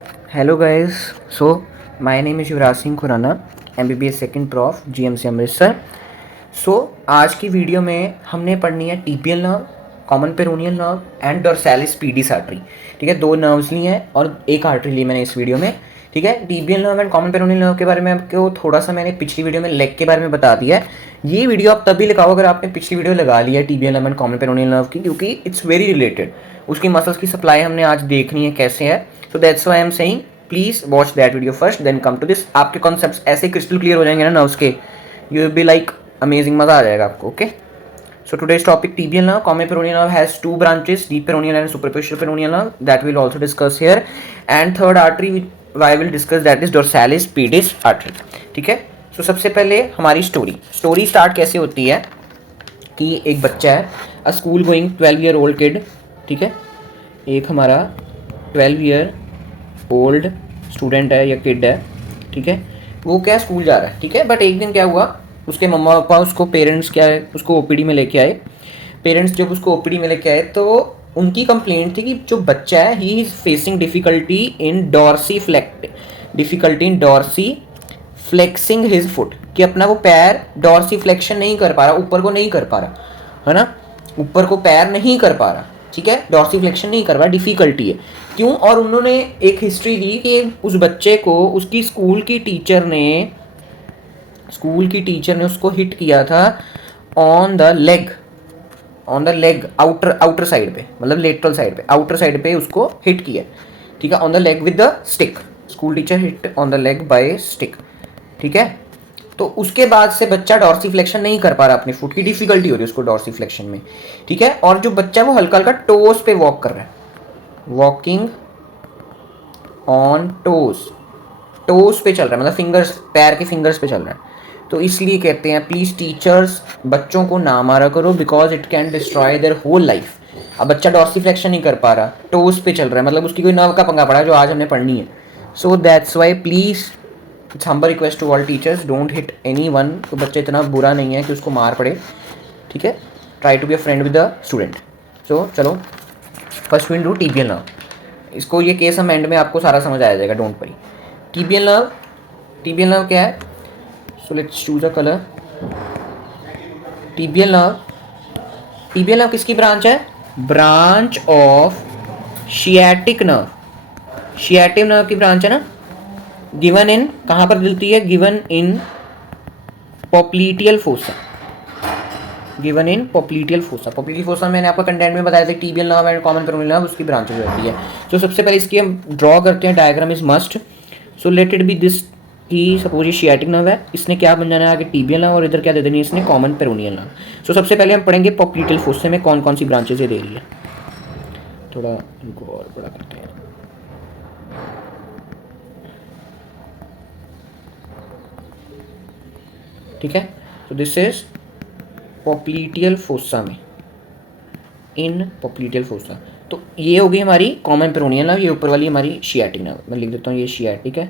Hello guys, so my name is Yuvraj Singh Khurana, MBBS second prof, GMC Amritsar. So आज की video में हमने पढ़नी है tibial nerve, common peroneal nerve and dorsalis pedis artery. ठीक है, दो नर्व्स ली हैं और एक आर्टरी ली मैंने इस वीडियो में। ठीक है, tibial nerve and common peroneal nerve के बारे में आपको थोड़ा सा मैंने पिछली वीडियो में लेग के बारे में बता दिया है। ये वीडियो आप तभी लगाओ अगर आपने पिछली वीडियो लगा ली है tibial nerve and common peroneal nerve की, क्योंकि इट्स वेरी रिलेटेड। उसकी मसल्स की सप्लाई हमने आज देखनी है कैसे है। So that's why I am saying please watch that video first then come to this. आपके कॉन्सेप्ट्स ऐसे क्रिस्टल क्लियर हो जाएंगे ना नर्व्स के, you will be like amazing, मजा आ जाएगा आपको। Okay, so today's topic tibial nerve, common peroneal nerve has two branches, deep peroneal and superficial peroneal nerve, that we'll also discuss here. And third artery I will discuss, that is dorsalis pedis artery. ठीक है, so सबसे पहले हमारी story start कैसे होती है कि एक बच्चा है, अ स्कूल गोइंग 12-year-old किड। ठीक है, एक हमारा 12 year ओल्ड स्टूडेंट है या किड है। ठीक है, वो क्या स्कूल जा रहा है। ठीक है, बट एक दिन क्या हुआ, उसके मम्मा पापा उसको पेरेंट्स क्या है उसको ओपीडी में लेके आए। पेरेंट्स जब उसको ओपीडी में लेके आए तो उनकी कंप्लेंट थी कि जो बच्चा है he is facing difficulty in dorsiflexing his foot, कि अपना वो पैर डॉर्सी फ्लेक्शन नहीं कर पा रहा, ऊपर को नहीं कर पा रहा है ना, ऊपर को पैर नहीं कर पा रहा। ठीक है, डॉर्सी फ्लेक्शन नहीं कर पा रहा, डिफ़िकल्टी है। क्यों? और उन्होंने एक हिस्ट्री दी कि उस बच्चे को उसकी स्कूल की टीचर ने उसको हिट किया था on the leg outer side पे, मतलब लेटरल साइड पे, आउटर साइड पे उसको हिट किया। ठीक है, on the leg with the stick, school teacher hit on the leg bye stick. ठीक है, तो उसके बाद से बच्चा डॉर्सीफ्लेक्शन नहीं कर पा रहा, अपनी फुट की डिफिकल्टी हो रही है उसको डॉर्सीफ्लेक्शन में। ठीक है, और जो बच्चा वो हल्का हल्का टोस पे वॉक कर रहा है, वॉकिंग ऑन टोस पे चल रहा है, मतलब फिंगर्स, पैर के फिंगर्स पे चल रहा है। तो इसलिए कहते हैं प्लीज़ टीचर्स बच्चों को ना मारा करो, because it can destroy their whole life. अब बच्चा डॉर्सीफ्लेक्शन नहीं कर पा रहा, टोस पे चल रहा है, मतलब उसकी कोई नर्व का पंगा पड़ा है जो आज हमने पढ़नी है। So that's why please it's humble request to all teachers, don't hit anyone. तो बच्चा इतना बुरा नहीं है कि उसको मार पड़े। ठीक है, try to be a friend with the student. So चलो first will do tibial nerve. इसको ये केस हम एंड में आपको सारा समझ आ जाएगा, डोंट वरी। टीबियल नर्व क्या है? So let's choose a colour. Tibial nerve किसकी ब्रांच है? Branch of sciatic nerve. Sciatic nerve की ब्रांच है ना। गिवन इन, कहाँ पर मिलती है? Given in popliteal fossa. Popliteal fossa मैंने आपको कंटेंट में बताया था, tibial nerve and common peroneal nerve उसकी ब्रांचेज रहती है। तो सबसे पहले इसकी हम ड्रॉ करते हैं, diagram is must. So let it be this कि सपोज ये शियाटिक नर्व है, इसने क्या बन जाना है आगे? टीबियल नर्व, और इधर क्या दे देनी है इसने? Common peroneal nerve. सो सबसे पहले हम पढ़ेंगे पॉप्लीटियल फोसा में कौन कौन सी ब्रांचेज दे रही है। थोड़ा इनको और बड़ा करते हैं। ठीक है, तो दिस इज पॉप्लीटियल फोसा में, इन पॉप्लीटियल फोसा। तो ये होगी हमारी कॉमन पेरोनियल नर्व, ये ऊपर वाली हमारी शियाटिक नर्व। मैं लिख देता हूँ, ये शियाटिक है,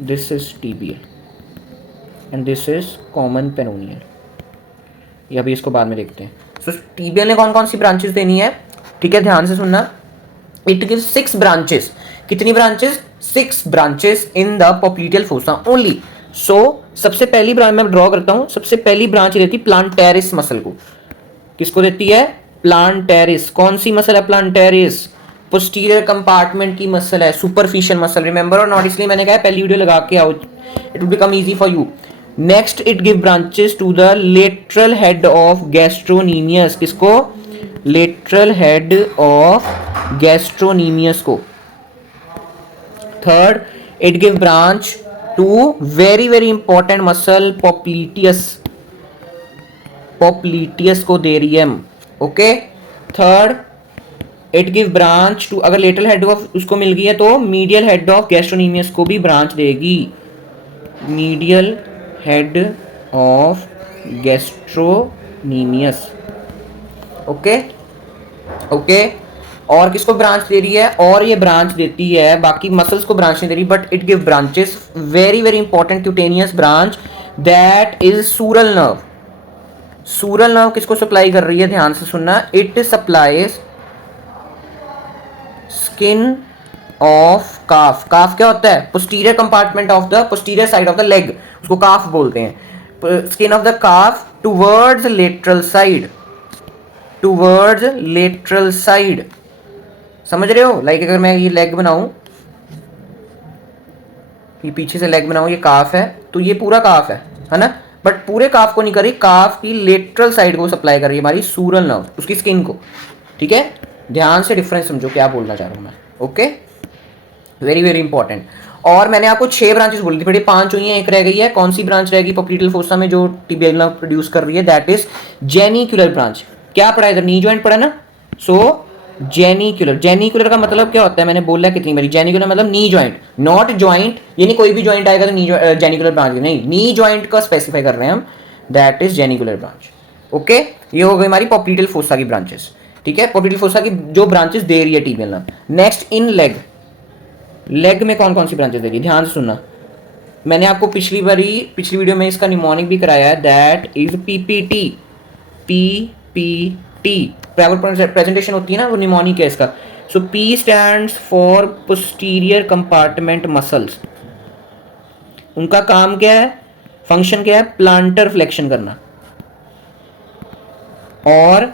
this is tibial and this is common peroneal. ये अभी इसको बाद में देखते हैं। सो टीबियल ने कौन कौन सी ब्रांचेस देनी है? ठीक है, ध्यान से सुनना। It gives 6 branches. कितनी branches? 6 branches in the popliteal fossa only. So सबसे पहली ब्रांच मैं ड्रॉ करता हूँ, सबसे पहली ब्रांच देती प्लांटेरिस मसल को। किसको देती है? प्लांटेरिस। कौन सी मसल है प्लांटेरिस? पोस्टीरियर कंपार्टमेंट की मसल है, सुपरफिशियल मसल, रिमेंबर और नॉट, इसलिए मैंने कहा पहली वीडियो लगा के आओ, it will become easy for you. Next it give branches to the lateral head of gastrocnemius. किसको? लेटरल हेड ऑफ गैस्ट्रोनीमियस को। Third it give branch to very very important muscle popliteus को दे रही है। Okay, third it give branch to, अगर lateral head of उसको मिल गई है तो मीडियल हेड ऑफ गैस्ट्रोनीमियस को भी ब्रांच देगी। Medial head of gastrocnemius. Okay okay, और किसको ब्रांच दे रही है? और ये ब्रांच देती है, बाकी मसल्स को ब्रांच नहीं दे रही, but it give branches, very very important cutaneous branch, that is sural nerve. Sural nerve किसको सप्लाई कर रही है? ध्यान से सुनना। It supplies skin of calf. Calf क्या होता है? Posterior compartment of the posterior side of the leg, उसको काफ बोलते हैं। Skin of the calf towards lateral side, towards lateral side, समझ रहे हो? लाइक अगर मैं ये लेग बनाऊं, ये पीछे से लेग बनाऊं, ये काफ है, तो ये पूरा काफ है ना, बट पूरे काफ को नहीं कर रही, काफ की लेटरल साइड को सप्लाई कर रही है हमारी सूरल नर्व, उसकी स्किन को। ठीक है, ध्यान से डिफरेंस समझो क्या बोलना चाह रहा हूं मैं। Okay, very very important. और मैंने आपको 6 ब्रांचेस बोली थी, बड़ी 5 हुई हैं, एक रह गई है। कौन सी ब्रांच रहेगी पोप्लीटियल फोसा में जो टिबियल नर्व प्रोड्यूस कर रही है? That is genicular branch. क्या पढ़ा इधर? नी जॉइंट पढ़ा ना। सो जेनिक्युलर, जेनिक्युलर का मतलब क्या होता है? मैंने बोला कितनी बारी, जेनिक्युलर मतलब नी जॉइंट, नॉट जॉइंट, यानी कोई भी जॉइंट आएगा तो नी जेनिक्युलर ब्रांच नहीं, नी जॉइंट का स्पेसिफाई कर रहे हैं हम, that is genicular branch. Okay, ये हो गई हमारी पोप्लीटियल फोसा की ब्रांचेस। ठीक है, पोप्लीटियल फोसा की जो ब्रांचेस दे रही है tibial nerve. Next in leg, leg में कौन कौन सी ब्रांचेस दे रही है? ध्यान से सुनना, मैंने आपको पिछली वीडियो में इसका निमोनिक भी कराया है, that is PPT. PPT presentation होती है ना, वो निमोनिक है इसका। So P stands for posterior compartment muscles. उनका काम क्या है, फंक्शन क्या है? प्लांटर फ्लेक्शन करना। और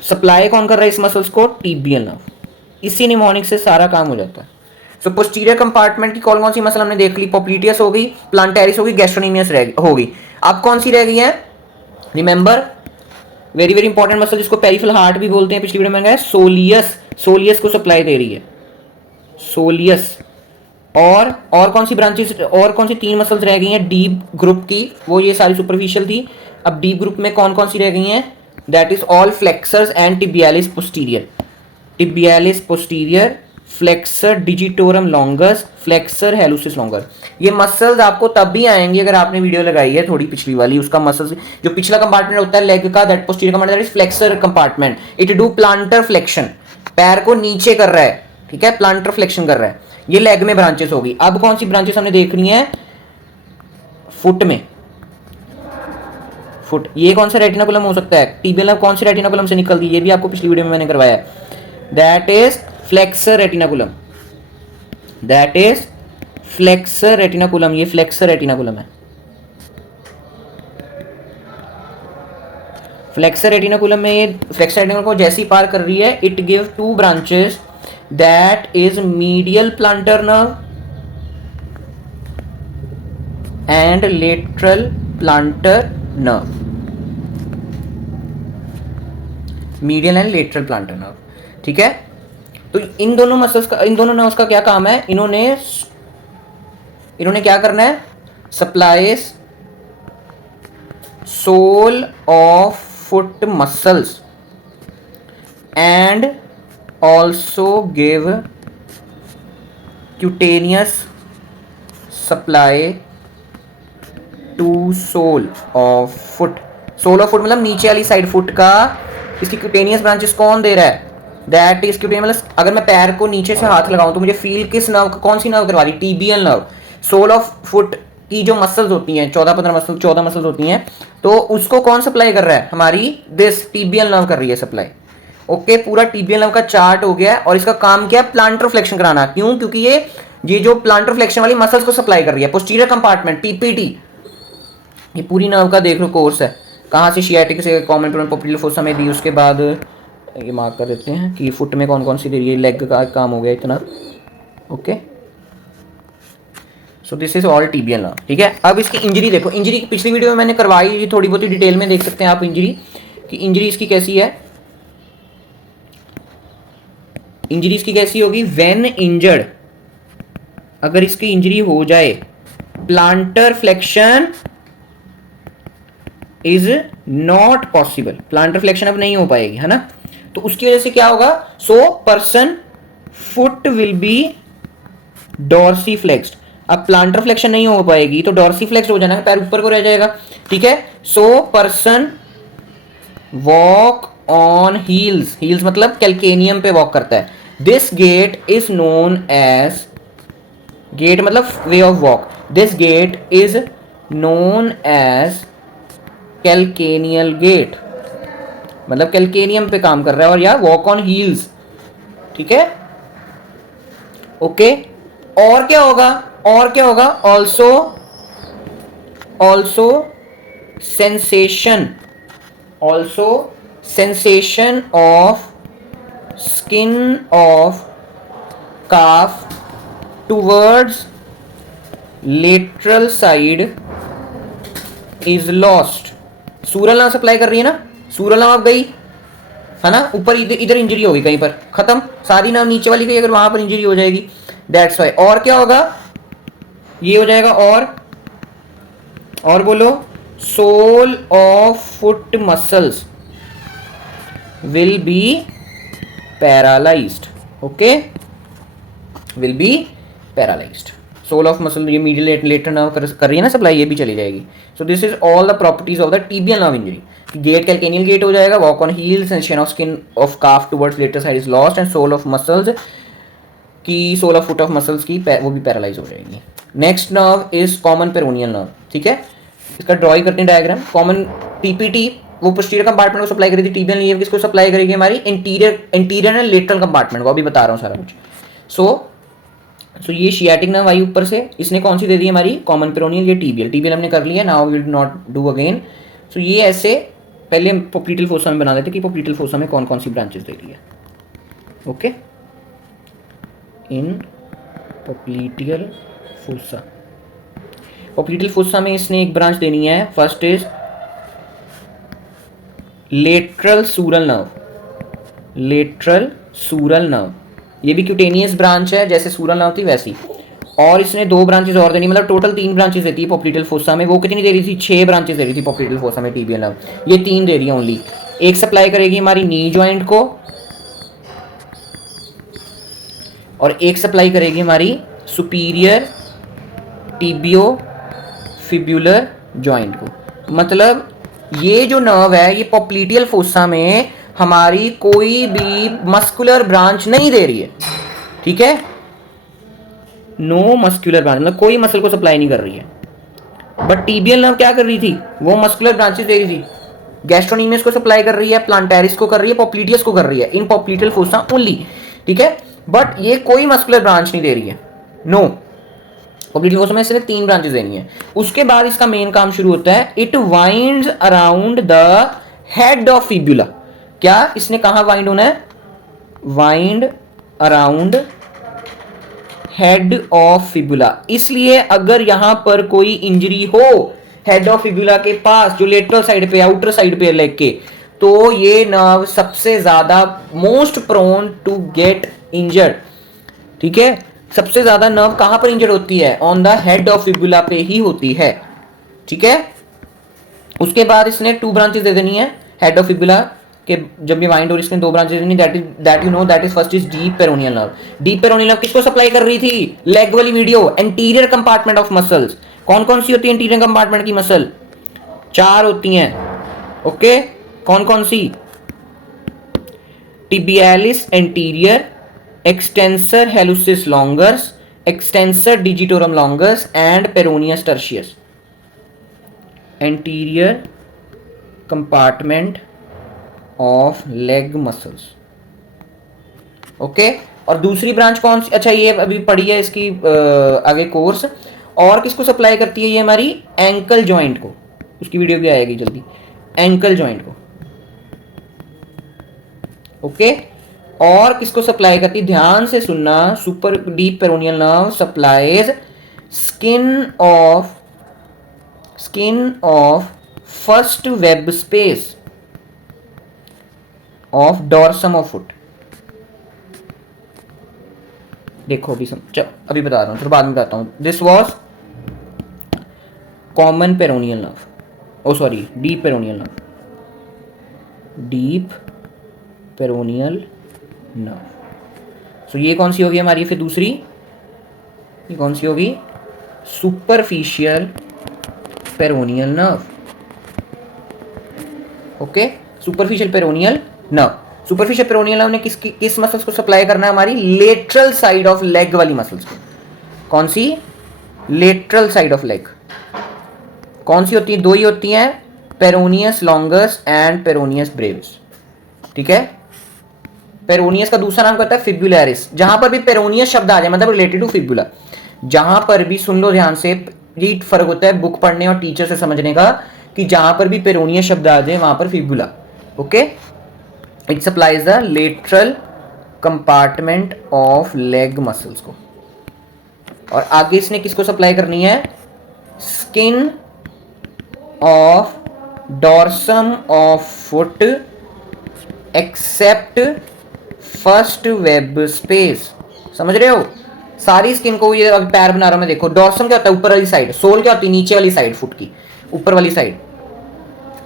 सप्लाई कौन कर रहा है इस मसल्स को? Tibial nerve. इसी निमोनिक से सारा काम हो जाता है। सो पोस्टीरियर कंपार्टमेंट की कौन कौन सी मसल हमने देख ली? पोप्लीटियस हो गई, प्लांटेरिस हो गई, गैस्ट्रोनेमियस हो गई। अब कौन सी रह गई है? Remember, very very important muscle जिसको पेरिफेरल हार्ट भी बोलते हैं, पिछली वीडियो में गया, सोलियस। सोलियस को सप्लाई दे रही है, सोलियस। और कौन सी ब्रांचेस, और कौन सी 3 मसल्स रह गई हैं डीप ग्रुप की? वो ये सारी सुपरफिशियल थी। अब डीप ग्रुप में कौन कौन सी रह गई हैं? That is all flexors and tibialis posterior. Tibialis posterior, flexor digitorum longus, flexor hallucis longus. ये मसल्स आपको तब भी आएंगे अगर आपने वीडियो लगाई है थोड़ी पिछली वाली, उसका मसल्स जो पिछला कंपार्टमेंट होता है लेग का, that posterior compartment is flexor compartment, it do planter flexion, पैर को नीचे कर रहा है। ठीक है, प्लांटर फ्लेक्शन कर रहा है। ये लेग में ब्रांचेस होगी। अब कौन सी ब्रांचेस हमने देखनी है? फुट में, फुट। ये कौन सा रेटिनाकुलम हो सकता है? टिबियल नर्व कौन सी रेटिनाकुलम से निकलती है? ये भी आपको पिछली वीडियो में मैंने करवाया है, that is flexor retinaculum, that is flexor retinaculum. ये फ्लेक्सर रेटिनाकुलम है। फ्लेक्सर रेटिनाकुलम में ये फ्लेक्सर रेटिनाकुलम को जैसी पार कर रही है, it give 2 branches, that is medial planter nerve and lateral planter nerve. Medial and lateral planter nerve. ठीक है, तो इन दोनों मसल्स का, इन दोनों नर्व्स का क्या काम है? इन्होंने क्या करना है? Supplies sole of foot muscles and also give cutaneous supply to sole of foot. Sole of foot मतलब नीचे वाली साइड फुट का, इसकी क्यूटेनियस ब्रांचेस कौन दे रहा है? That is cutaneous. अगर मैं पैर को नीचे से हाथ लगाऊं तो मुझे फील किस नर्व, कौन सी नर्व करवा रही? Tibial nerve. Sole of foot की जो मसल्स होती हैं, 14 मसल्स होती हैं, तो उसको कौन सप्लाई कर रहा है? हमारी दिस टिबियल नर्व कर रही है सप्लाई। ओके, पूरा टिबियल नर्व का चार्ट हो गया। और इसका काम क्या है? प्लांटर फ्लेक्शन कराना। क्यों? क्योंकि ये जो प्लांटर फ्लेक्शन वाली मसल्स को सप्लाई कर रही है, पोस्टीरियर कंपार्टमेंट, पीपीटी। ये पूरी नर्व का देख लो कोर्स है, कहाँ से शियाटिक से कॉमन पोप्लीटियल फोसा में दी, उसके बाद ये मार्क कर देते हैं कि फुट में कौन कौन सी दे रही है। लेग का काम हो गया इतना। Okay, so this is all tibial nerve. ठीक है, अब इसकी इंजरी देखो। इंजरी की पिछली वीडियो में मैंने करवाई, थोड़ी बहुत ही डिटेल में देख सकते हैं आप इंजरी की। इंजरी इसकी कैसी है? इंजरी इसकी कैसी होगी? व्हेन इंजर्ड, अगर इसकी इंजरी हो जाए, planter flexion is not possible, planter flexion अब नहीं हो पाएगी, है ना। तो उसकी वजह से क्या होगा? So person foot will be dorsiflexed. अब प्लांटर फ्लेक्शन नहीं हो पाएगी तो डॉर्सी फ्लेक्स्ड हो जाना, पैर ऊपर को रह जाएगा। ठीक है, so person walk on heels, heels मतलब कैल्केनियम पे वॉक करता है। This gait is known as, gait मतलब way of walk, this gait is known as calcaneal gait, मतलब कैल्केनियम पे काम कर रहा है, और या वॉक ऑन हील्स। ठीक है, ओके, और क्या होगा, और क्या होगा, also, also sensation, also sensation of skin of calf towards lateral side is lost. Sural nerve supply कर रही है ना, सूरल नाव अब गई है ना, ऊपर इधर इधर इंजरी होगी कहीं पर, खत्म, सारी नाव नीचे वाली गई, अगर वहां पर इंजरी हो जाएगी, दैट्स वाई। और क्या होगा, ये हो जाएगा, और बोलो, sole of foot muscles will be paralysed, okay, will be paralysed. Sole of muscle, ये मीडियल लेटर नर्व कर रही है ना सप्लाई, ये भी चली जाएगी। So this is all the properties of the tibial nerve injury. Gait calcaneal gait हो जाएगा, walk on heels, sensation of skin of calf towards lateral side is lost, and sole of muscles की, sole of foot of muscles की वो भी paralyse हो जाएगी। Next nerve is common peroneal nerve, ठीक है, इसका ड्रॉइंग करते हैं डायग्राम। कॉमन पीपीटी वो पोस्टीरियर कंपार्टमेंट को सप्लाई करी थी, टीबियल नर्व किसको सप्लाई करेगी, हमारी इंटीरियर एंड लेटरल कंपार्टमेंट को, अभी बता रहा हूँ सारा कुछ। सो ये शियाटिक नर्व आई ऊपर से, इसने कौन सी दे दी हमारी, कॉमन पेरोनियल, ये टीबियल, टीबियल हमने कर लिया, now we will not do again. So ये ऐसे पहले हम पोप्लीटल फोसा में बना देते कि पोप्लीटल फोसा में कौन कौन सी ब्रांचेस दे रही है, okay, in popliteal fossa. Popliteal fossa में इसने एक ब्रांच देनी है, first is lateral sural nerve, lateral sural nerve, ये भी क्यूटेनियस ब्रांच है, जैसे सूरल नर्व थी वैसी, और इसने 2 ब्रांचेस और देनी, मतलब टोटल 3 ब्रांचेस देती है पोप्लीटल फोसा में। वो कितनी दे रही थी, 6 ब्रांचेस दे रही थी पोप्लीटल फोसा में टीबियल नर्व, ये 3 दे रही है ओनली। एक सप्लाई करेगी हमारी नी जॉइंट को, और एक सप्लाई करेगी हमारी सुपीरियर टिबियो फिब्युलर जॉइंट को। मतलब ये जो नर्व है, ये पोप्लीटियल फोसा में हमारी कोई भी मस्कुलर ब्रांच नहीं दे रही है, ठीक है, नो मस्कुलर ब्रांच, मतलब कोई मसल को सप्लाई नहीं कर रही है। बट टीबियल नर्व क्या कर रही थी, वो मस्कुलर ब्रांचेस दे रही थी, गैस्ट्रोनीमियस को सप्लाई कर रही है, प्लांटारिस को कर रही है, पोप्लीटियस को कर रही है, इन पोप्लीटियल फोसा ओनली, ठीक है, बट ये कोई मस्कुलर ब्रांच नहीं दे रही है, नो। पोप्लीटियल फोसा में सिर्फ 3 ब्रांचेस देनी है। उसके बाद इसका मेन काम शुरू होता है, it winds around the head of fibula. क्या इसने कहां वाइंड होना है, wind around head of fibula. इसलिए अगर यहां पर कोई इंजरी हो हेड ऑफ फिब्युला के पास, जो लेटरल साइड पे, आउटर साइड पे लेग के, तो ये नर्व सबसे ज्यादा most prone to get injured, ठीक है, सबसे ज्यादा नर्व कहां पर इंजर्ड होती है, ऑन द हेड ऑफ फिब्युला पे ही होती है, ठीक है। उसके बाद इसने 2 ब्रांचेस दे देनी है हेड ऑफ फिब्युला के, जब ये वाइंड और इसने 2 ब्रांचेस देनी, that you know, that is first is deep peroneal nerve. Deep peroneal nerve किसको सप्लाई कर रही थी, लेग वाली video, anterior compartment of muscles. कौन कौन सी होती है एंटीरियर कंपार्टमेंट की मसल, 4 होती हैं, ओके, कौन कौन सी, tibialis anterior, extensor hallucis longus, extensor digitorum longus and peroneus tertius. Anterior compartment of leg muscles, okay. और दूसरी ब्रांच कौन सी, अच्छा ये अभी पढ़ी है इसकी आगे कोर्स। और किसको सप्लाई करती है ये हमारी, एंकल जॉइंट को, उसकी वीडियो भी आएगी जल्दी, एंकल जॉइंट को, ओके। और किसको सप्लाई करती है, ध्यान से सुनना, super deep peroneal nerve supplies skin of first web space of dorsum of foot. देखो अभी बता रहा हूं, फिर बाद में बताता हूं। This was common peroneal nerve, oh sorry deep peroneal nerve, deep peroneal nerve. So ये कौन सी होगी हमारी, फिर दूसरी ये कौन सी होगी, superficial peroneal nerve, okay, superficial peroneal nerve. Superficial peroneal nerve ने किस मसल्स को सप्लाई करना है, हमारी लेटरल साइड ऑफ लेग वाली मसल्स को। कौन सी, लेटरल साइड ऑफ लेग, कौन सी होती है, 2 ही होती हैं, peroneus longus and peroneus Brevis, ठीक है। पेरोनियस का दूसरा नाम कहता है फिब्युलैरिस। जहां पर भी पेरोनियस शब्द आ जाए मतलब रिलेटेड टू फिब्युला, जहां पर भी सुन लो ध्यान से, ये फर्क होता है बुक पढ़ने और टीचर से समझने का, कि जहां पर भी पेरोनियस शब्द आ जाए वहां पर fibula. Okay, it supplies the lateral compartment of leg muscles को। और आगे इसने किसको सप्लाई करनी है? Skin of dorsum of foot except first web space. समझ रहे हो? सारी स्किन को, ये अभी पैर बना रहा हूं मैं, देखो डॉर्सम क्या होता है? ऊपर वाली साइड। सोल क्या होती है? नीचे वाली साइड फुट की, ऊपर वाली साइड।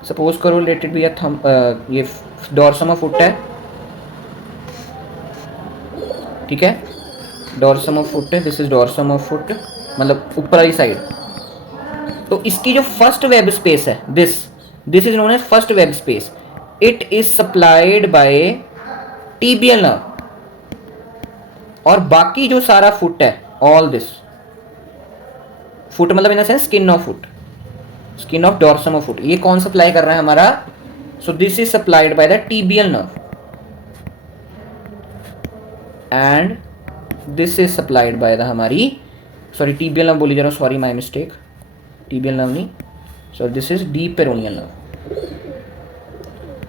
सपोज करो रिलेटेड भी ये डॉर्सम ऑफ फुट है, ठीक है, डॉर्सम ऑफ फुट है, this is dorsum of foot, मतलब ऊपर वाली साइड। तो इसकी जो फर्स्ट वेब स्पेस है, this is known as first web space. It is supplied by tibial nerve. और बाकी जो सारा फुट है, ऑल दिस फुट मतलब in the sense skin of foot, skin of dorsum of foot, ये कौन supply कर रहा है हमारा? So this is supplied by the tibial nerve and this is supplied by the हमारी, सॉरी टीबियल नर्व बोली जा रहा हूँ, sorry my mistake, tibial nerve नहीं, so this is deep peroneal nerve,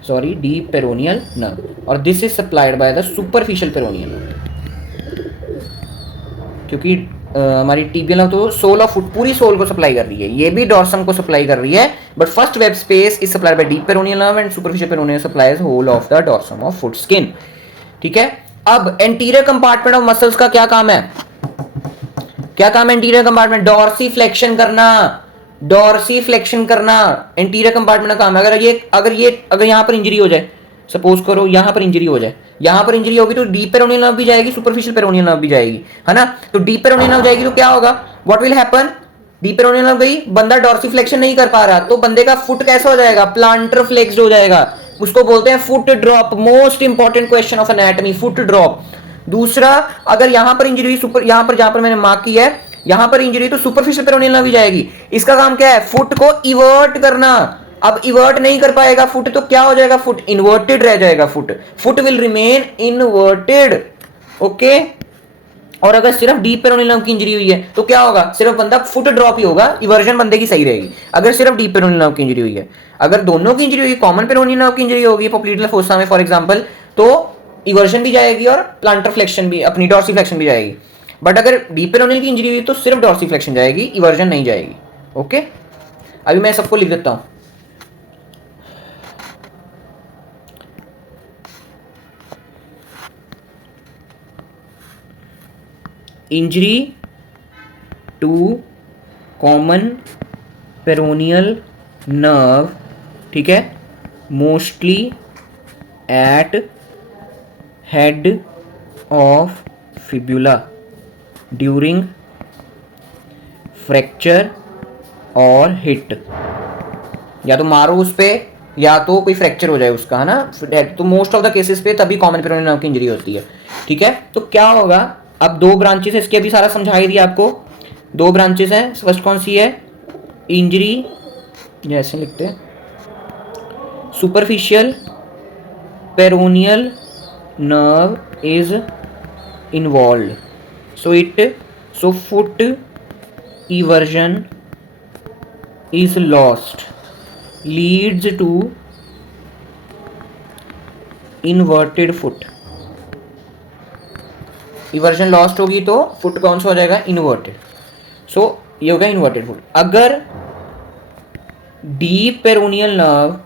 sorry deep peroneal nerve. और this is supplied by the superficial peroneal nerve, क्योंकि हमारी tibial nerve तो सोल ऑफ फुट, पूरी सोल को सप्लाई कर रही है, ये भी डॉर्सम को सप्लाई कर रही है, but first web space is supplied by deep peroneal nerve and superficial peroneal supplies whole of the dorsum of foot skin. ठीक है, अब एंटीरियर कंपार्टमेंट ऑफ मसल्स का क्या काम है? क्या काम है एंटीरियर कंपार्टमेंट? डॉर्सीफ्लेक्शन करना, डॉर्सीफ्लेक्शन करना एंटीरियर कंपार्टमेंट का काम है। अगर यहाँ पर इंजरी हो जाए, सपोज करो यहाँ पर इंजरी हो जाए, यहाँ पर इंजरी होगी तो डीप पेरोनियल नर्व भी जाएगी, सुपरफिशियल पेरोनियल नर्व भी जाएगी, है ना? तो डीप पेरोनियल नर्व जाएगी तो क्या होगा? What will happen? Deep peroneal nerve गई, बंदा डॉर्सीफ्लेक्शन नहीं कर पा रहा, तो बंदे का फुट कैसा हो जाएगा? प्लांटर फ्लेक्स्ड हो जाएगा, उसको बोलते हैं foot drop. Most important question of anatomy, foot drop. दूसरा, अगर यहां पर इंजरी, सुपर यहां पर जहां पर मैंने मार्क किया है, यहां पर इंजरी तो सुपरफिशियल पेरोनियल नर्व भी जाएगी। इसका काम क्या है? फुट को इवर्ट करना। अब इवर्ट नहीं कर पाएगा फुट तो क्या हो जाएगा? फुट इन्वर्टेड रह जाएगा, foot will remain inverted. Okay, और अगर सिर्फ डीप पेरोनियल नर्व की इंजरी हुई है तो क्या होगा? सिर्फ बंदा फुट ड्रॉप ही होगा, इवर्जन बंदे की सही रहेगी। अगर सिर्फ डीप पेरोनियल नर्व की इंजरी हुई है, अगर दोनों की इंजरी हुई, कॉमन पेरोनियल नर्व की इंजरी होगी पोप्लिटेल फोसा में फॉर एग्जांपल, तो इवर्जन भी जाएगी और प्लांटर फ्लेक्शन भी, अपनी डॉर्सीफ्लेक्शन भी जाएगी। बट अगर डीप पेरोनियल की इंजरी हुई तो सिर्फ डॉर्सीफ्लेक्शन जाएगी, इवर्जन नहीं जाएगी। ओके, अभी मैं सबको लिख देता हूं। Injury to common peroneal nerve, ठीक है, mostly at head of fibula during fracture और हिट। या तो मारो उस पे या तो कोई फ्रैक्चर हो जाए उसका, है ना? तो मोस्ट ऑफ द केसेस पे तभी कॉमन पेरोनियल नर्व की इंजरी होती है। ठीक है, तो क्या होगा? अब दो ब्रांचेस है, इसके अभी सारा समझा ही दिया आपको। दो ब्रांचेस हैं, फर्स्ट कौन सी है? इंजरी, जैसे लिखते हैं, superficial peroneal nerve is involve, so foot eversion is lost, leads to inverted foot। Eversion lost होगी तो फुट कौन सा हो जाएगा? इन्वर्टेड। सो ये हो गया इन्वर्टेड फुट। अगर डीप पेरोनियल नर्व,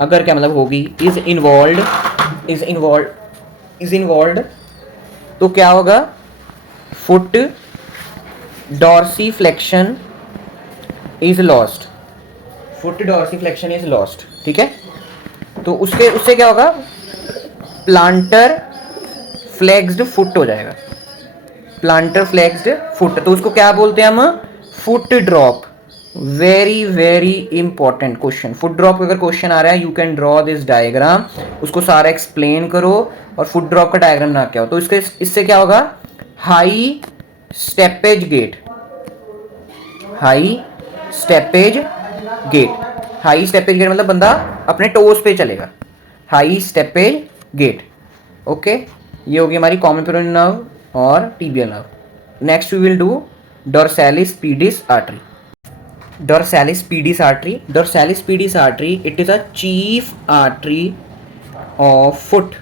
अगर क्या मतलब होगी? इज इन्वॉल्व, तो क्या होगा? Foot dorsiflexion is lost, foot dorsiflexion is lost. ठीक है, तो उससे क्या होगा? प्लांटर फ्लेक्स्ड फुट हो जाएगा, प्लांटर फ्लेक्स्ड फुट। तो उसको क्या बोलते हैं हम? Foot drop. Very very important question. Foot drop अगर क्वेश्चन आ रहा है, you can draw this diagram, उसको सारा एक्सप्लेन करो और फुट ड्रॉप का डायग्राम ना क्या हो। तो इससे क्या होगा? High steppage gait, high steppage gait. High steppage gait मतलब बंदा अपने टोस पे चलेगा, हाई स्टेपेज गेट। ओके, ये होगी हमारी कॉमन पेरोनियल नर्व और tibial nerve. Next we will do dorsalis pedis artery. Dorsalis pedis artery, dorsalis pedis artery, it is a chief artery of foot.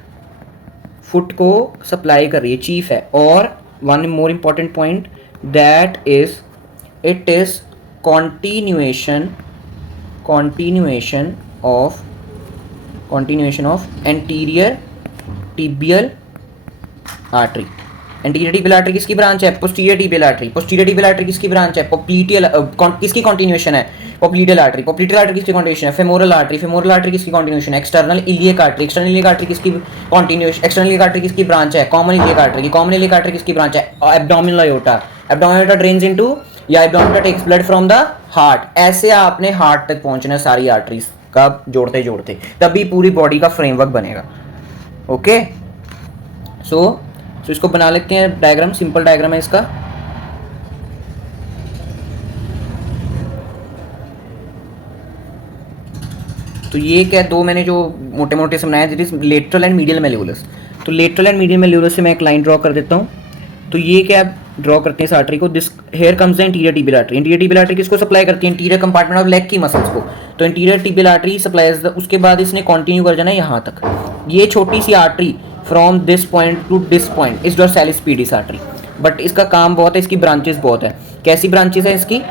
Foot को supply कर रही है, chief है। और one more important point that is it is continuation of anterior tibial artery। Anterior tibial artery किसकी branch है? Posterior tibial artery. Posterior tibial artery किसकी branch है? पोप्लीटियल। किसकी कॉन्टिन्यूएशन है? Popliteal artery. पोप्लीटियल आर्टरी किसकी continuation है? Femoral artery. Femoral artery किसकी continuation है? External iliac artery. External iliac artery किसकी कॉन्टिन्यूएशन? एक्सटर्नल इलियक आर्टरी किसकी ब्रांच है? कॉमन इलियक आर्टरी की। कॉमन इलियक आर्टरी किसकी ब्रांच है? Abdominal aorta. Abdominal aorta drains into, या abdominal takes blood from the heart. ऐसे आपने हार्ट तक पहुंचना है सारी आर्टरीज का जोड़ते जोड़ते, तभी पूरी बॉडी का फ्रेमवर्क बनेगा। ओके, सो इसको बना लेते हैं डायग्राम। सिंपल डायग्राम है इसका। तो ये क्या, दो मैंने जो मोटे मोटे से बनाया, दिस लेटरल एंड मीडियल मेल्यूलस। तो लेटरल एंड मीडियल मेल्यूलस से मैं एक लाइन ड्रॉ कर देता हूँ। तो ये क्या ड्रॉ करते हैं इस आर्टरी को, this here comes the interior tibial artery. Interior tibial artery किसको सप्लाई करती है? इंटीरियर कंपार्टमेंट ऑफ लेग की मसल्स को। तो interior tibial artery supplies the, उसके बाद इसने कंटिन्यू कर जाना है यहाँ तक। ये छोटी सी artery from this point to this point is dorsalis pedis artery. But इसका काम बहुत है, इसकी ब्रांचेस बहुत है। कैसी ब्रांचेस है इसकी?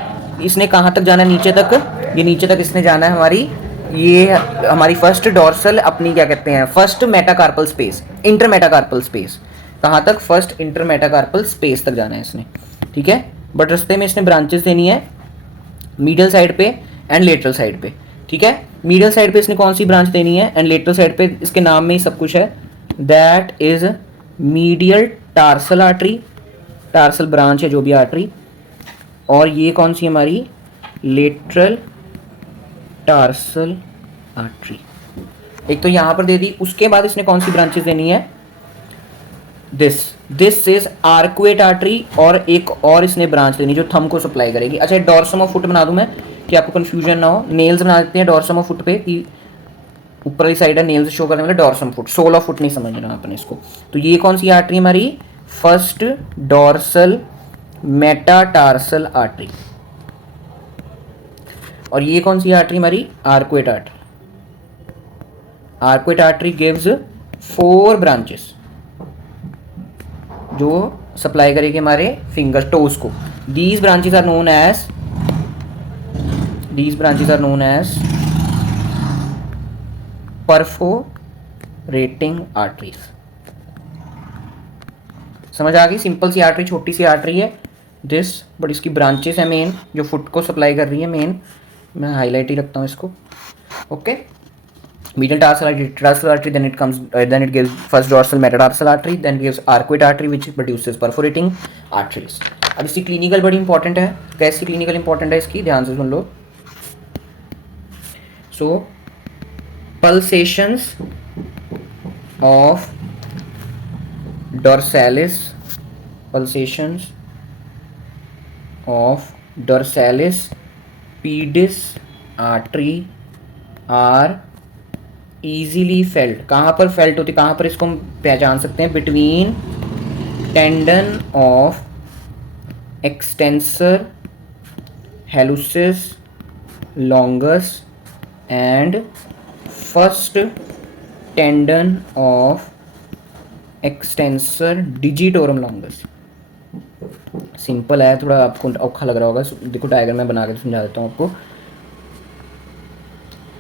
इसने कहाँ तक जाना है? नीचे तक। ये नीचे तक इसने जाना है हमारी, ये हमारी फर्स्ट डॉर्सल, अपनी क्या कहते हैं, first metacarpal space, inter metacarpal space. कहाँ तक? फर्स्ट इंटर मेटाकार्पल स्पेस तक जाना है इसने, ठीक है। बट रास्ते में इसने ब्रांचेस देनी है मीडियल साइड पे एंड लेटरल साइड पे, ठीक है। मीडियल साइड पे इसने कौन सी ब्रांच देनी है एंड लेटरल साइड पे इसके नाम में ही सब कुछ है, that is medial tarsal artery. Tarsal branch है जो भी आर्टरी। और ये कौन सी हमारी? Lateral tarsal artery. एक तो यहां पर दे दी, उसके बाद इसने कौन सी ब्रांचेस देनी है? दिस इज आर्कुएट आर्टरी, और एक और इसने ब्रांच देनी जो थंब को सप्लाई करेगी। अच्छा, डॉर्सम ऑफ फुट बना दूं मैं कि आपको कंफ्यूजन ना हो। नेल्स बना देते हैं डॉर्सम ऑफ फुट पे, कि ऊपर वाली साइड है नेल्स शो करने वाले, dorsum foot, sole of foot नहीं समझना अपने इसको। तो ये कौन सी आर्टरी हमारी? First dorsal metatarsal artery. और ये कौन सी आर्टरी हमारी? Arcuate artery. Arcuate artery gives 4 branches जो सप्लाई करेगी हमारे फिंगर टोज को। These branches are known as perforating arteries. समझ आ गई? सिंपल सी आर्टरी, छोटी सी आर्टरी है दिस, बट इसकी ब्रांचेस है मेन जो फुट को सप्लाई कर रही है मेन। मैं हाईलाइट ही रखता हूँ इसको। Okay, medial tarsal artery, then it gives first dorsal metatarsal artery, then gives arcuate artery which produces perforating arteries। अब इसकी क्लिनिकल बड़ी इंपॉर्टेंट है। कैसी क्लिनिकल इंपॉर्टेंट है इसकी? ध्यान से सुन लो। सो pulsations of dorsalis pedis artery are easily felt। कहाँ पर फेल्ट होती है? कहाँ पर इसको हम पहचान सकते हैं? Between tendon of extensor hallucis longus and first tendon of extensor digitorum longus. Simple है, थोड़ा आपको औखा लग रहा होगा। देखो डायग्राम में बना के समझा देता हूँ आपको।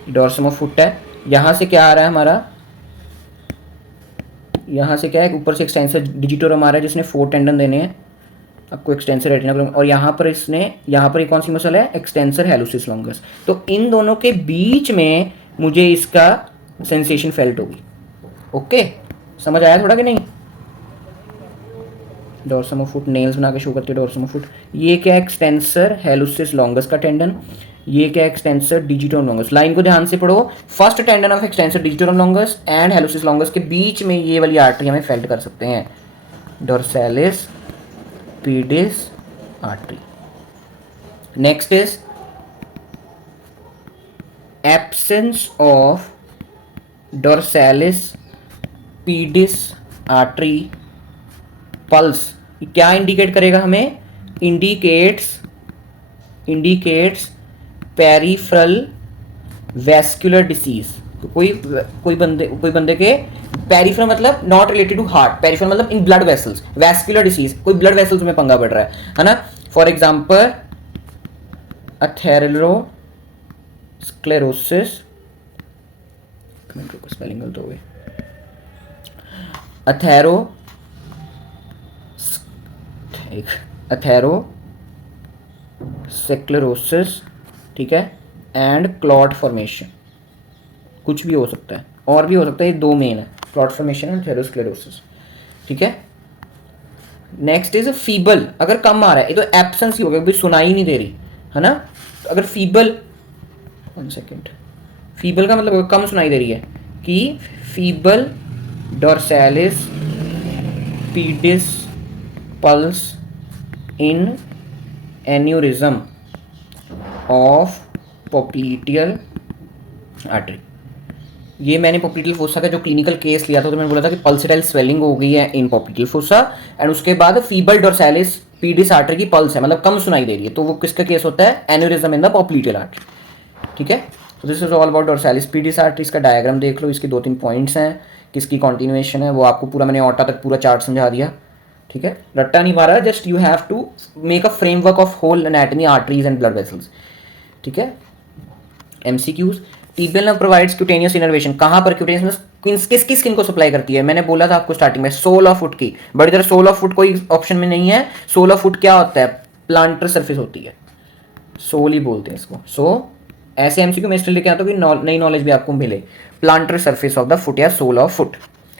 डॉर्सम ऑफ फुट है, यहाँ से क्या आ रहा है हमारा? यहाँ से क्या है? ऊपर से एक्सटेंसर डिजिटोरम आ रहा है जिसने 4 टेंडन देने हैं आपको, एक्सटेंसर रेटिना। और यहाँ पर ये कौन सी मसल है? Extensor hallucis longus. तो इन दोनों के बीच में मुझे इसका सेंसेशन फेल्ट होगी। ओके, समझ आया थोड़ा कि नहीं? डॉर्सम ऑफ फुट नेल्स बना के शो करते हैं डॉर्सम ऑफ फुट। ये क्या? एक्सटेंसर हेलुसिस लॉन्गस का टेंडन। ये क्या? Extensor digitorum longus. लाइन को ध्यान से पढ़ो। First tendon of extensor digitorum longus and hallucis longus के बीच में ये वाली आर्टरी हमें फेल्ट कर सकते हैं, dorsalis pedis artery. Next is absence of dorsalis pedis artery pulse क्या इंडिकेट करेगा हमें? Indicates peripheral vascular disease. कोई बंदे के पेरिफेरल मतलब not related to heart, peripheral मतलब in blood vessels, vascular disease कोई ब्लड वेसल्स में पंगा पड़ रहा है ना। फॉर एग्जांपल अथेरोस्क्लेरोसिस, स्पेलिंग गलत हो गई, अथेरोस्क्लेरोसिस, ठीक है, एंड क्लॉट फॉर्मेशन, कुछ भी हो सकता है और भी हो सकता है, ये दो मेन है, क्लॉट फॉर्मेशन एंड अथेरोस्क्लेरोसिस, ठीक है। नेक्स्ट इज फीबल, अगर कम आ रहा है, ये तो एब्सेंस ही हो गया, भाई सुनाई नहीं दे रही है ना। तो अगर फीबल, 1 सेकेंड, फीबल का मतलब कम सुनाई दे रही है कि feeble dorsalis pedis pulse in aneurysm of popliteal artery. ये मैंने पोप्लीटियल फोसा का जो क्लिनिकल केस लिया था तो मैंने बोला था कि पल्सेटाइल स्वेलिंग हो गई है इन पोप्लीटियल फोसा एंड उसके बाद फीबल डॉर्सैलिस पीडिस आर्टरी की पल्स है, मतलब कम सुनाई दे रही है, तो वो किसका केस होता है? Aneurysm in the popliteal artery, ठीक है। तो this is all about dorsalis pedis artery. इसका डायग्राम देख लो, इसके 2-3 पॉइंट्स हैं, किसकी कॉन्टिन्यूएशन है, वो आपको पूरा मैंने ऑटा तक पूरा चार्ट समझा दिया, ठीक है। रट्टा नहीं मारा, just you have to make a framework of whole anatomy, arteries and blood vessels, ठीक है। MCQs, tibial nerve provides cutaneous innervation, कहाँ पर क्यूटेनियस किस स्किन को सप्लाई करती है? मैंने बोला था आपको स्टार्टिंग में, सोल ऑफ फुट की, बड़ी तरह सोल ऑफ फुट कोई ऑप्शन में नहीं है। सोल ऑफ फुट क्या होता है? प्लांटर सरफेस होती है, सोल ही बोलते हैं इसको। सो ऐसे एमसीक्यू में इसलिए लेके आता हूं कि नई नॉलेज भी आपको मिले। Planter surface of the foot या सोल ऑफ फुट,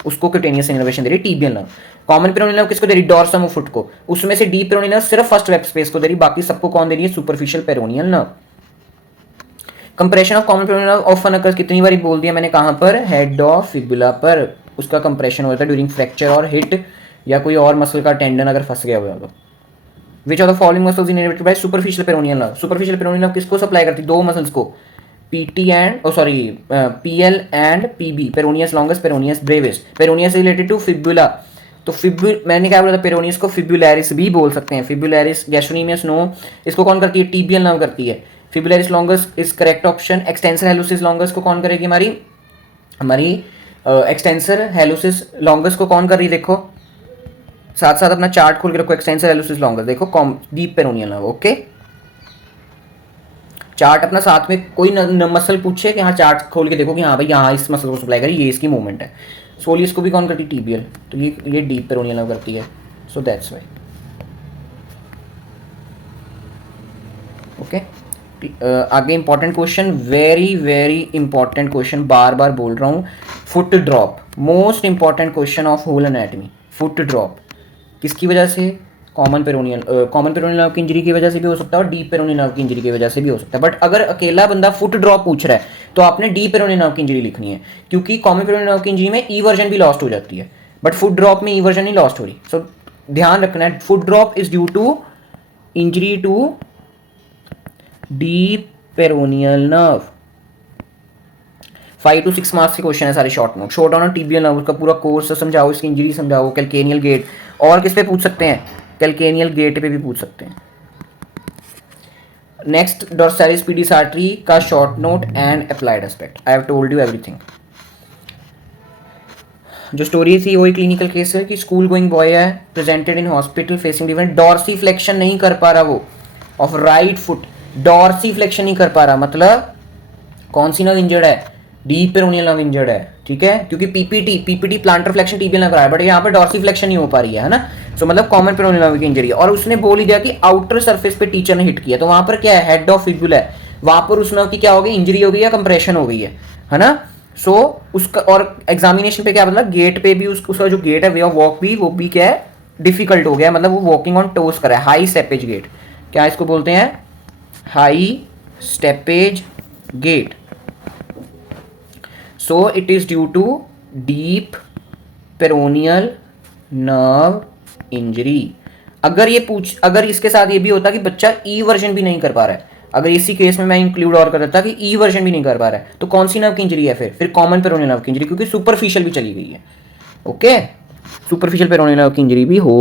उसको क्यूटेनियस इनर्वेशन दे रही tibial nerve. Common peroneal nerve किसको दे रही? डॉर्सम ऑफ फुट को। उसमें से डीप पेरोनियल नर्व सिर्फ फर्स्ट वेब स्पेस को दे रही, बाकी सबको कौन दे रही है? Superficial peroneal nerve. Compression of common peroneal nerve often occurs, कितनी बार बोल दिया मैंने, कहां पर? हेड ऑफ फिबुला पर उसका कंप्रेशन होता है ड्यूरिंग फ्रैक्चर और हिट या कोई और मसल का टेंडन अगर फंस गया हुआ तो। Which of the following muscles innervated by superficial peroneal nerve? Superficial peroneal nerve किसको सप्लाई करती है? दो मसल्स को, PT and PL and PB, peroneus longus, peroneus brevis. Peroneus related to fibula, तो फिब्यू मैंने क्या बोला था, पेरोनियस को फिब्युलैरिस भी बोल सकते हैं। फिब्युलैरिस गैस्ट्रोनीमियस नो, इसको कौन करती है? टीबियल नर्व करती है। Fibularis longus is correct option. Extensor hallucis longus को कौन करेगी? हमारी एक्सटेंसर हेलुसिस लॉन्गस को कौन कर रही है? देखो साथ साथ अपना चार्ट खोल के रखो, एक्सटेंसर हेलुसिस लॉन्गस देखो, deep peroneal nerve, okay. Chart अपना साथ में, कोई मसल पूछे कि हाँ चार्ट खोल के देखो कि हाँ भाई यहाँ इस मसल को सप्लाई करी, ये इसकी मूवमेंट है। सोलियस को भी कौन करती है? टीबियल, तो ये डीप पेरोनियल नर्व करती है, सो दैट्स वाई, ओके। आगे important question, very very important question, बार बार बोल रहा हूँ, foot drop, most important question of whole anatomy. Foot drop किसकी वजह से? कॉमन पेरोनियल नर्व की इंजरी की वजह से भी हो सकता है और डीप पेरोनियल नर्व की इंजरी की वजह से भी हो सकता है। बट अगर अकेला बंदा फुट ड्रॉप पूछ रहा है तो आपने डीप पेरोनियल नर्व की इंजरी लिखनी है, क्योंकि कॉमन पेरोनियल नर्व की इंजरी में ई वर्जन भी लॉस्ट हो जाती है, बट फुट ड्रॉप में ई वर्जन नहीं लॉस्ट हो रही। सो ध्यान रखना है, foot drop is due to injury to deep peroneal nerve. 5 to 6 marks के क्वेश्चन है सारे, short note, short on tibial nerve का पूरा कोर्स समझाओ, इसकी इंजरी समझाओ, कैल्केनियल गेट, और किस पे पूछ सकते हैं? कैल्केनियल गेट पे भी पूछ सकते हैं। नेक्स्ट, डॉर्सैलिस पीडिस आर्टरी का short note and applied aspect, I have told you everything. जो स्टोरी थी वही क्लिनिकल केस है कि स्कूल गोइंग बॉय है, presented in hospital facing different, dorsiflexion नहीं कर पा रहा वो of right foot, dorsiflexion नहीं कर पा रहा, मतलब कौन सी नर्व इंजर्ड है? डीप पेरोनियल नर्व इंजर्ड है, ठीक है, क्योंकि PPT plantar flexion tibial nerve रहा है, बट यहाँ पर डॉर्सी फ्लेक्शन नहीं हो पा रही है ना। सो मतलब कॉमन पेरोनियल नर्व की इंजरी है, और उसने बोल ही दिया कि आउटर सरफेस पे टीचर ने हिट किया, तो वहां पर क्या है? हेड ऑफ फिब्युला है, वहां पर उस नर्व की क्या हो गई? इंजरी हो गई या कंप्रेशन हो गई है ना। सो उसका, और एग्जामिनेशन पे क्या मतलब गेट पे भी उसका जो गेट है, वे ऑफ वॉक भी, वो भी क्या है? डिफिकल्ट हो गया, मतलब वो वॉकिंग ऑन टोस कर रहा है, हाई स्टेपेज गेट, क्या इसको बोलते हैं? High steppage gait. So it is due to deep peroneal nerve injury। अगर इसके साथ ये भी होता कि बच्चा ई वर्जन भी नहीं कर पा रहा है, अगर इसी केस में मैं इंक्लूड और कर देता कि ई वर्जन भी नहीं कर पा रहा है, तो कौन सी नर्व की इंजरी है? फिर कॉमन पेरोनियल नर्व की इंजरी, क्योंकि सुपरफिशियल भी चली गई है, ओके, सुपरफिशियल पेरोनियल नर्व की इंजरी भी हो